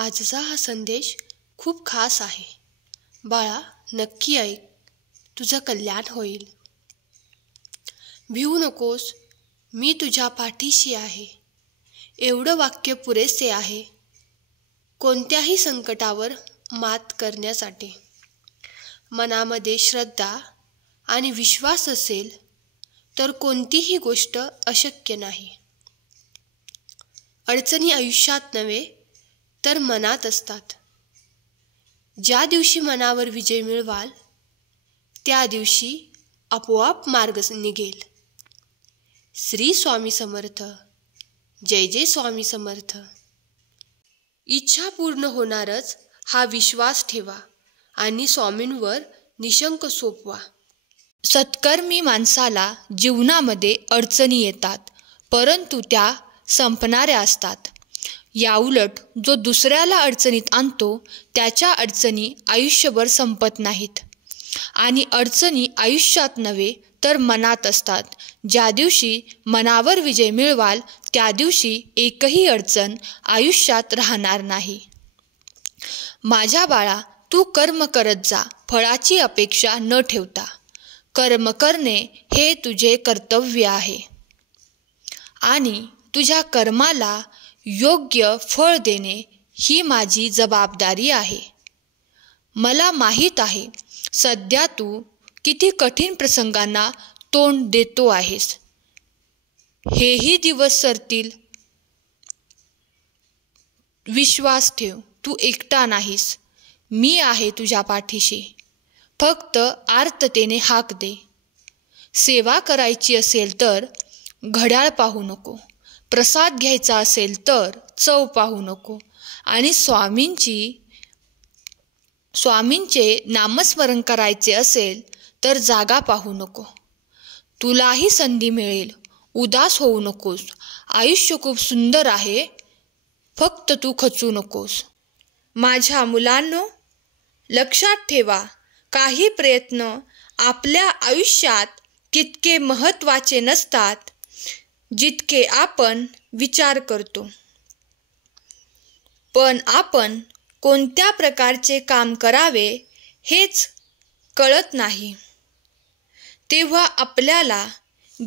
आजचा हा संदेश खूप खास आहे. बाळा, नक्की ऐक, तुझं कल्याण होईल. भिवू नकोस, मी तुझ्या पाठीशी आहे. एवढं वाक्य पुरेसे आहे कोणत्याही संकटावर मात करण्यासाठी. मनामध्ये श्रद्धा आणि विश्वास असेल तर कोणतीही गोष्ट अशक्य नाही. अडचणी आयुष्यात नव्हे तर मनात असतात. ज्या दिवशी मनावर विजय मिळवाल त्या दिवशी आपोआप मार्ग निघेल. श्री स्वामी समर्थ. जय जय स्वामी समर्थ. इच्छा पूर्ण होणारच हा विश्वास ठेवा आणि स्वामींवर निशंक सोपवा. सत्कर्मी माणसाला जीवनामध्ये अडचणी येतात, परंतु त्या संपणाऱ्या असतात. याउलट जो दुसऱ्याला अडचणीत आणतो त्याच्या अडचणी आयुष्यभर संपत नाहीत. आणि अडचणी आयुष्यात नव्हे तर मनात असतात. ज्या दिवशी मनावर विजय मिळवाल त्या दिवशी एकही अडचण आयुष्यात राहणार नाही. माझ्या बाळा, तू कर्म करत जा, फळाची अपेक्षा न ठेवता. कर्म करणे हे तुझे कर्तव्य आहे आणि तुझ्या कर्माला योग्य फळ देणे ही माझी जबाबदारी आहे. मला माहीत आहे सध्या तू किती कठीण प्रसंगांना तोंड देतो आहेस. हेही दिवस सरतील. विश्वास ठेव, तू एकटा नाहीस. मी आहे तुझ्या पाठीशी. फक्त आर्ततेने हाक दे. सेवा करायची असेल तर घड्याळ पाहू नको. प्रसाद घ्यायचा असेल तर चव पाहू नको. आणि स्वामींचे नामस्मरण करायचे असेल तर जागा पाहू नको. तुलाही संधी मिळेल. उदास होऊ नकोस. आयुष्य खूप सुंदर आहे, फक्त तू खचू नकोस. माझ्या मुलांनो, लक्षात ठेवा, काही प्रयत्न आपल्या आयुष्यात तितके महत्त्वाचे नसतात जितके आपण विचार करतो. पण आपण कोणत्या प्रकारचे काम करावे हेच कळत नाही. तेव्हा आपल्याला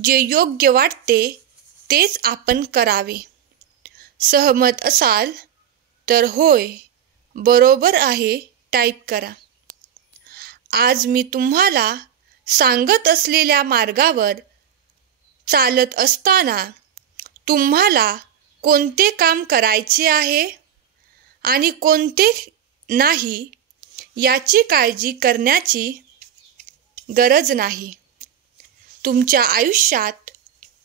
जे योग्य वाटते तेच आपण करावे. सहमत असाल तर होय, बरोबर आहे टाईप करा. आज मी तुम्हाला सांगत असलेल्या मार्गावर चालत असताना तुम्हाला कोणते काम करायचे आहे आणि कोणते नाही याची काळजी करण्याची गरज नाही. तुमच्या आयुष्यात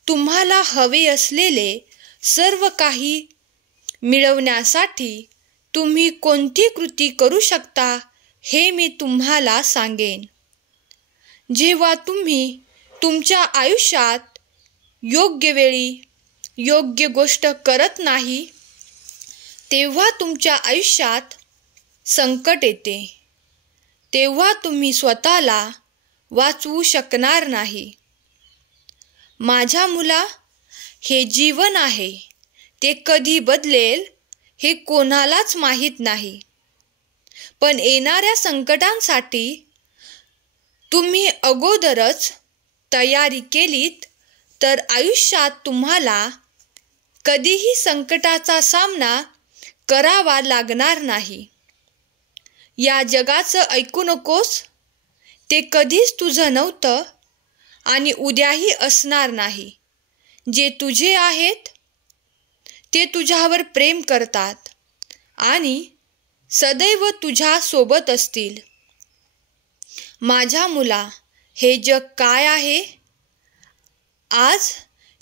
तुम्हाला हवे असलेले सर्व काही मिळवण्यासाठी तुम्ही कोणती कृती करू शकता हे मी तुम्हाला सांगेन. जेव्हा तुम्ही तुमच्या आयुष्यात योग्य वेळी योग्य गोष्ट करत नाही तेव्हा तुमच्या आयुष्यात संकट येते. तेव्हा तुम्ही स्वतःला वाचवू शकणार नाही. माझ्या मुला, हे जीवन आहे, ते कधी बदलेल हे कोणालाच माहीत नाही. पण येणाऱ्या संकटांसाठी तुम्ही अगोदरच तयारी केलीत तर आयुष्यात तुम्हाला कधीही संकटाचा सामना करावा लागणार नाही. या जगाचं ऐकू नकोस. ते कधीच तुझं नव्हतं आणि उद्याही असणार नाही. जे तुझे आहेत ते तुझ्यावर प्रेम करतात आणि सदैव तुझ्या सोबत असतील. माझ्या मुला, हे जग काय आहे? आज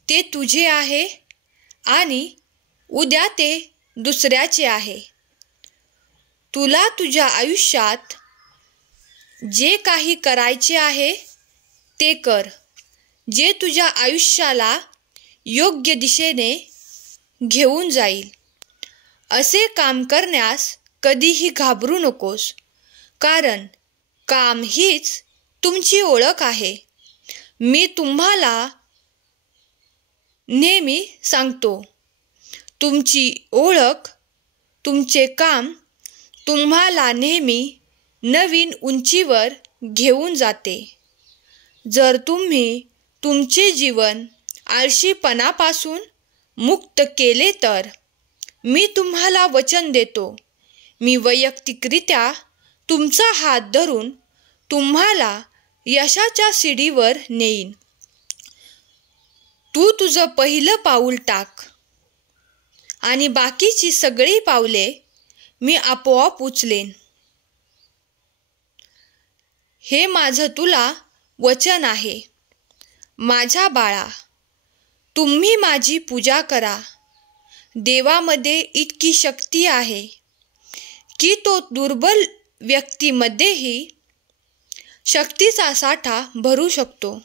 ते तुझे आहे आणि उद्या ते दुसऱ्याचे आहे. तुला तुझ्या आयुष्यात जे काही करायचे आहे ते कर. जे तुझ्या आयुष्याला योग्य दिशेने घेऊन जाईल असे काम करण्यास कधीही घाबरू नकोस. कारण काम हीच तुमची ओळख आहे. मी तुम्हाला नेहमी सांगतो, तुमची ओळख तुमचे काम तुम्हाला नेहमी नवीन उंचीवर घेऊन जाते. जर तुम्ही तुमचे जीवन आळशीपणापासून मुक्त केले तर मी तुम्हाला वचन देतो, मी वैयक्तिकरित्या तुमचा हात धरून तुम्हाला यशाच्या सीडीवर नेईन. तू तुझं पहिलं पाऊल टाक आणि बाकीची सगळी पावले मी आपोआप उचलेन. हे माझं तुला वचन आहे. माझ्या बाळा, तुम्ही माझी पूजा करा. देवामध्ये इतकी शक्ती आहे की तो दुर्बल व्यक्तीमध्येही शक्तीचा साठा भरू शकतो.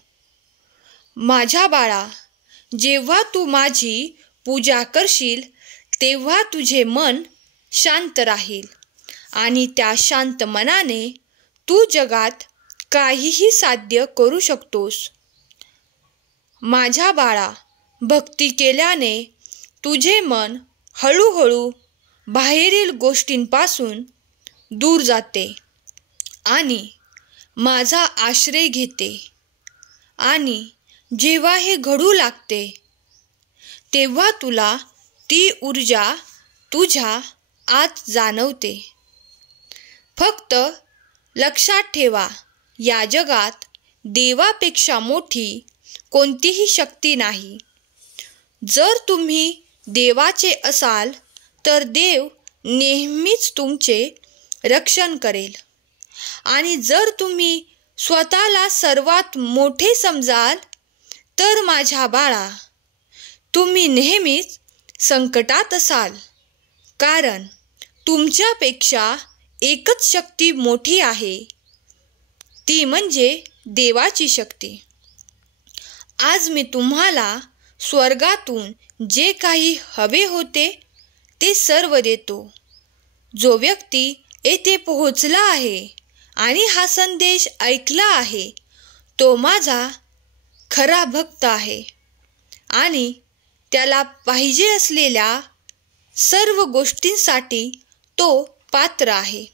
माझ्या बाळा, जेव्हा तू माझी पूजा करशील तेव्हा तुझे मन शांत राहील आणि त्या शांत मनाने तू जगात काहीही साध्य करू शकतोस. माझ्या बाळा, भक्ती केल्याने तुझे मन हळूहळू बाहेरील गोष्टींपासून दूर जाते आणि माझा आश्रय घेते. आणि जेव्हा हे घडू लागते तेव्हा तुला ती ऊर्जा तुझ्या आत जाणवते. फक्त लक्षात ठेवा, या जगात देवापेक्षा मोठी कोणतीही शक्ती नाही. जर तुम्ही देवाचे असाल तर देव नेहमीच तुमचे रक्षण करेल. आणि जर तुम्ही स्वतःला सर्वात मोठे समजाल तर माझ्या बाळा, तुम्ही नेहमीच संकटात असाल, कारण तुमच्यापेक्षा एकच शक्ती मोठी आहे, ती म्हणजे देवाची शक्ती. आज मी तुम्हाला स्वर्गातून जे काही हवे होते ते सर्व देतो. जो व्यक्ती येथे पोहोचला आहे आणि हा संदेश ऐकला आहे तो माझा खरा भक्त आहे आणि त्याला पाहिजे असलेल्या सर्व गोष्टींसाठी तो पात्र आहे.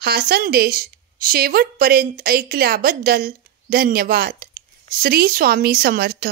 हा संदेश शेवटपर्यंत ऐकल्याबद्दल धन्यवाद. श्री स्वामी समर्थ.